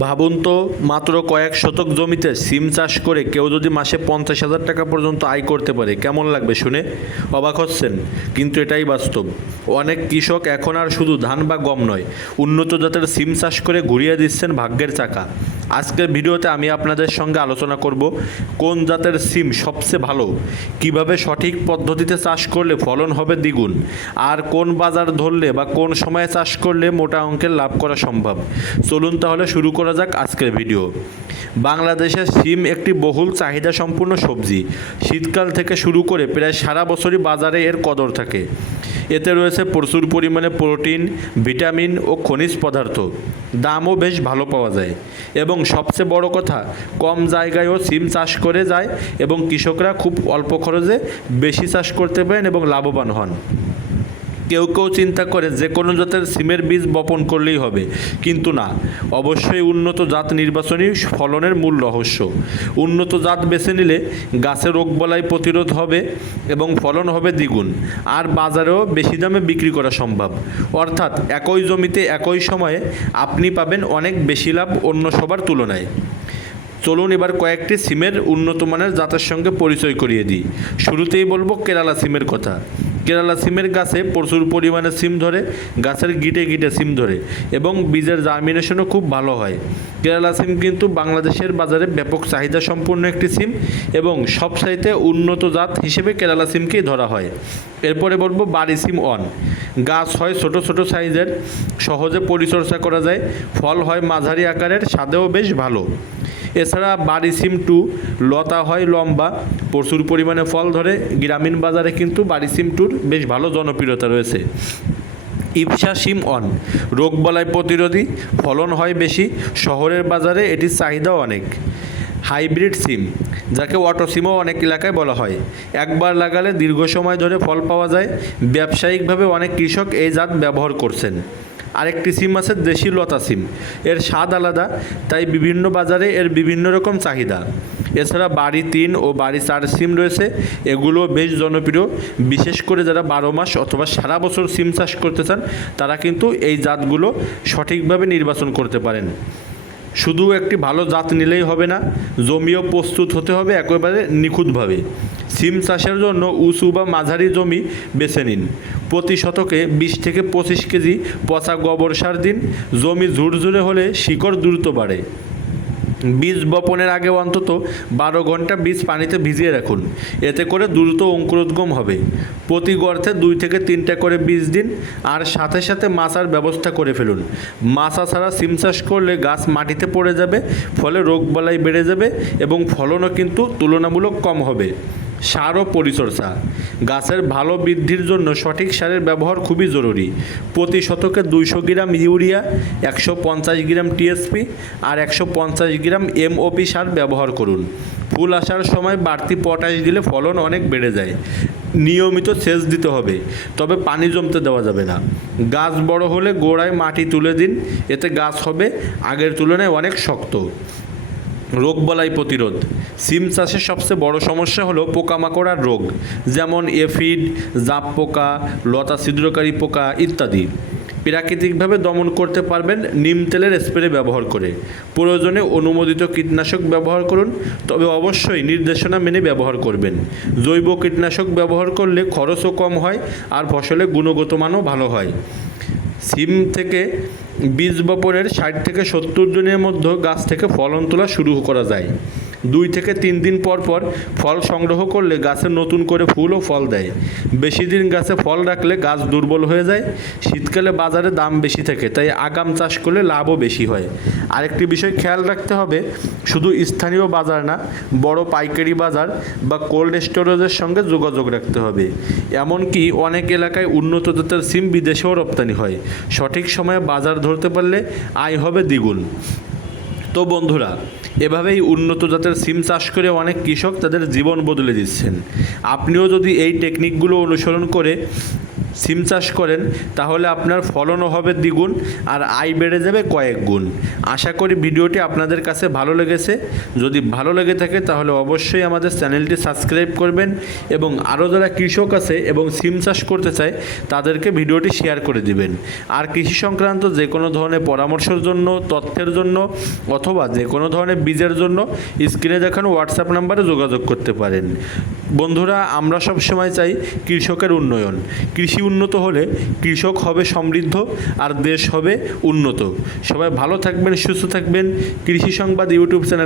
ভাবুন তো, মাত্র কয়েক শতক জমিতে সিম চাষ করে কেউ যদি মাসে পঞ্চাশ হাজার টাকা পর্যন্ত আয় করতে পারে, কেমন লাগবে শুনে? অবাক হচ্ছেন, কিন্তু এটাই বাস্তব। অনেক কৃষক এখন আর শুধু ধান বা গম নয়, উন্নত জাতের সিম চাষ করে ঘুরিয়ে দিচ্ছেন ভাগ্যের চাকা। আজকের ভিডিওতে আমি আপনাদের সঙ্গে আলোচনা করব, কোন জাতের সিম সবচেয়ে ভালো? কীভাবে সঠিক পদ্ধতিতে চাষ করলে ফলন হবে দ্বিগুণ? আর কোন বাজার ধরলে বা কোন সময়ে চাষ করলে মোটা অঙ্কের লাভ করা সম্ভব? চলুন তাহলে শুরু করা যাক আজকের ভিডিও বাংলাদেশের সিম একটি বহুল চাহিদা সম্পূর্ণ সবজি। শীতকাল থেকে শুরু করে প্রায় সারা বছরই বাজারে এর কদর থাকে। এতে রয়েছে প্রচুর পরিমাণে প্রোটিন, ভিটামিন ও খনিজ পদার্থ। দামও বেশ ভালো পাওয়া যায়। এবং সবচেয়ে বড় কথা, কম জায়গায়ও সিম চাষ করে যায় এবং কৃষকরা খুব অল্প খরচে বেশি চাষ করতে পারেন এবং লাভবান হন। কেউ কেউ চিন্তা করে যে কোনো জাতের সিমের বীজ বপন করলেই হবে। কিন্তু না, অবশ্যই উন্নত জাত নির্বাচনই ফলনের মূল রহস্য। উন্নত জাত বেছে নিলে গাছে রোগবলাই প্রতিরোধ হবে এবং ফলন হবে দ্বিগুণ, আর বাজারেও বেশি দামে বিক্রি করা সম্ভব। অর্থাৎ একই জমিতে একই সময়ে আপনি পাবেন অনেক বেশি লাভ অন্য সবার তুলনায়। চলুন এবার কয়েকটি সিমের উন্নত মানের জাতের সঙ্গে পরিচয় করিয়ে দিই। শুরুতেই বলব কেরালা সিমের কথা। কেরালা সিমের গাছে প্রচুর পরিমাণে সিম ধরে, গাছের গিটে গিটে সিম ধরে এবং বীজের জার্মিনেশনও খুব ভালো হয়। কেরালা সিম কিন্তু বাংলাদেশের বাজারে ব্যাপক চাহিদা সম্পন্ন একটি সিম এবং সবচাইতে উন্নত জাত হিসেবে কেরালা সিমকেই ধরা হয়। এরপরে বলব বাড়ি সিম অন গাছ হয় ছোট ছোট সাইজের, সহজে পরিচর্যা করা যায়, ফল হয় মাঝারি আকারের, স্বাদেও বেশ ভালো। এছাড়া বাড়ি সিম টু, লতা হয় লম্বা, প্রচুর পরিমাণে ফল ধরে, গ্রামীণ বাজারে কিন্তু বাড়ি সিম টুর বেশ ভালো জনপ্রিয়তা রয়েছে। ইপসা সিম অন রোগবালাই প্রতিরোধী, ফলন হয় বেশি, শহরের বাজারে এটির চাহিদাও অনেক। হাইব্রিড সিম, যাকে অটো সিমও অনেক এলাকায় বলা হয়। একবার লাগালে দীর্ঘ সময় ধরে ফল পাওয়া যায়, ব্যবসায়িকভাবে অনেক কৃষক এই জাত ব্যবহার করছেন। আরেকটি সিম আছে দেশি লতা সিম। এর স্বাদ আলাদা, তাই বিভিন্ন বাজারে এর বিভিন্ন রকম চাহিদা। এছাড়া বাড়ি তিন ও বাড়ি চার সিম রয়েছে এগুলো বেশ জনপ্রিয়। বিশেষ করে যারা বারো মাস অথবা সারা বছর সিম চাষ করতে চান, তারা কিন্তু এই জাতগুলো সঠিকভাবে নির্বাচন করতে পারেন। শুধু একটি ভালো জাত নিলেই হবে না, জমিও প্রস্তুত হতে হবে একেবারে নিখুঁতভাবে। সিম চাষের জন্য উঁচু বা মাঝারি জমি বেছে নিন। প্রতি শতকে বিশ থেকে পঁচিশ কেজি পচা গোবর সার দিন। জমি ঝুরঝুরে হলে শিকড় দ্রুত বাড়ে। বীজ বপনের আগে অন্তত বারো ঘণ্টা বীজ পানিতে ভিজিয়ে রাখুন। এতে করে দ্রুত অঙ্কুরোদ্গম হবে। প্রতি গর্তে দুই থেকে তিনটা করে বীজ দিন আর সাথে সাথে মাছার ব্যবস্থা করে ফেলুন। মাছা ছাড়া সিম চাষ করলে গাছ মাটিতে পড়ে যাবে, ফলে রোগবালাই বেড়ে যাবে এবং ফলনও কিন্তু তুলনামূলক কম হবে। সার ও পরিচর্যা। গাছের ভালো বৃদ্ধির জন্য সঠিক সারের ব্যবহার খুবই জরুরি। প্রতি শতকে দুইশো গ্রাম ইউরিয়া, একশো পঞ্চাশ গ্রাম টিএসপি আর একশো পঞ্চাশ গ্রাম এমওপি সার ব্যবহার করুন। ফুল আসার সময় বাড়তি পটাশ দিলে ফলন অনেক বেড়ে যায়। নিয়মিত সেচ দিতে হবে, তবে পানি জমতে দেওয়া যাবে না। গাছ বড় হলে গোড়ায় মাটি তুলে দিন, এতে গাছ হবে আগের তুলনায় অনেক শক্ত। রোগবালাই প্রতিরোধ। সিম চাষের সবচেয়ে বড় সমস্যা হলো পোকামাকড় আর রোগ, যেমন এফিড, জাপ পোকা, লতা ছিদ্রকারী পোকা ইত্যাদি। প্রাকৃতিকভাবে দমন করতে পারবেন নিম তেলের স্প্রে ব্যবহার করে। প্রয়োজনে অনুমোদিত কীটনাশক ব্যবহার করুন, তবে অবশ্যই নির্দেশনা মেনে ব্যবহার করবেন। জৈব কীটনাশক ব্যবহার করলে খরচও কম হয় আর ফসলের গুণগত মানও ভালো হয়। সিম থেকে বীজ বপনের ষাট থেকে সত্তর দিনের মধ্যে গাছ থেকে ফলন তোলা শুরু করা যায়। দুই থেকে তিন দিন পর পর ফল সংগ্রহ করলে গাছে নতুন করে ফুল ও ফল দেয়। বেশি দিন গাছে ফল রাখলে গাছ দুর্বল হয়ে যায়। শীতকালে বাজারে দাম বেশি থাকে, তাই আগাম চাষ করলে লাভও বেশি হয়। আরেকটি বিষয় খেয়াল রাখতে হবে, শুধু স্থানীয় বাজার না, বড় পাইকারি বাজার বা কোল্ড স্টোরেজের সঙ্গে যোগাযোগ রাখতে হবে। এমনকি অনেক এলাকায় উন্নত জাতের সিম বিদেশেও রপ্তানি হয়। সঠিক সময়ে বাজার ধরতে পারলে আয় হবে দ্বিগুণ। তো বন্ধুরা এভাবেই উন্নত জাতের সিম চাষ করে অনেক কৃষক তাদের জীবন বদলে দিচ্ছেন। আপনিও যদি এই টেকনিকগুলো অনুসরণ করে সিম চাষ করেন, তাহলে আপনার ফলনও হবে দ্বিগুণ আর আয় বেড়ে যাবে কয়েক গুণ। আশা করি ভিডিওটি আপনাদের কাছে ভালো লেগেছে। যদি ভালো লেগে থাকে তাহলে অবশ্যই আমাদের চ্যানেলটি সাবস্ক্রাইব করবেন এবং আরও যারা কৃষক আছে এবং সিম চাষ করতে চায়, তাদেরকে ভিডিওটি শেয়ার করে দিবেন। আর কৃষি সংক্রান্ত যে কোনো ধরনের পরামর্শের জন্য, তথ্যের জন্য অথবা যে কোনো ধরনের বীজের জন্য স্ক্রিনে দেখানো হোয়াটসঅ্যাপ নাম্বারে যোগাযোগ করতে পারেন। বন্ধুরা, আমরা সব সময় চাই কৃষকের উন্নয়ন। কৃষি উন্নত হলে কৃষক হবে সমৃদ্ধ আর দেশ হবে উন্নত। সবাই ভালো থাকবেন, সুস্থ থাকবেন। কৃষি সংবাদ ইউটিউব চ্যানেল